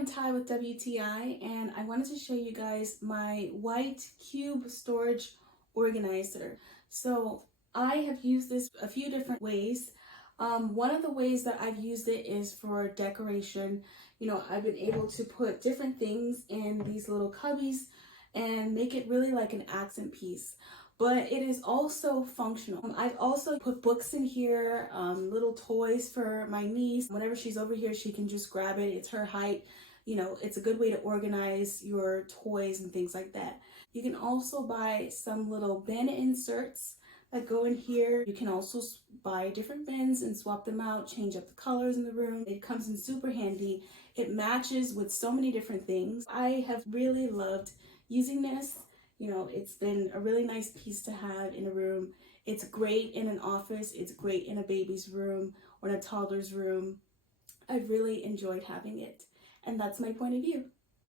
I'm Ty with WTI, and I wanted to show you guys my white cube storage organizer. So I have used this a few different ways. One of the ways that I've used it is for decoration. You know, I've been able to put different things in these little cubbies and make it really like an accent piece. But it is also functional. I've also put books in here, little toys for my niece. Whenever she's over here, she can just grab it. It's her height. You know, it's a good way to organize your toys and things like that. You can also buy some little bin inserts that go in here. You can also buy different bins and swap them out, change up the colors in the room. It comes in super handy. It matches with so many different things. I have really loved using this. You know, it's been a really nice piece to have in a room. It's great in an office. It's great in a baby's room or in a toddler's room. I've really enjoyed having it. And that's my point of view.